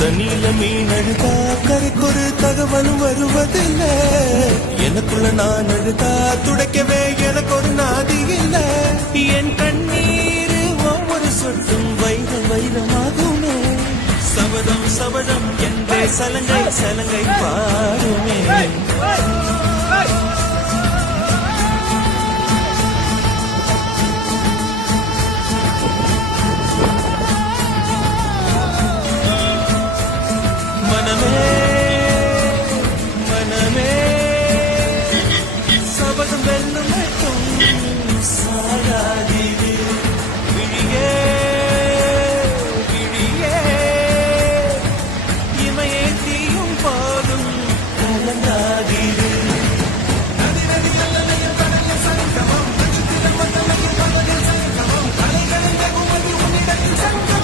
தண்ணியில மீன் அழுதா கரைக்கொரு தகவலும் வருவதில்ல. எனக்குள்ள நான் அழுதா துடைக்கவே எனக்கு ஒரு நாதி இல்ல. என் கண்ணீர் ஒவ்வொரு சொட்டும் வைரம் வைரமாகுமே. சபதம் சபதம் என்றே சலங்கை சலங்கை பாடுமே.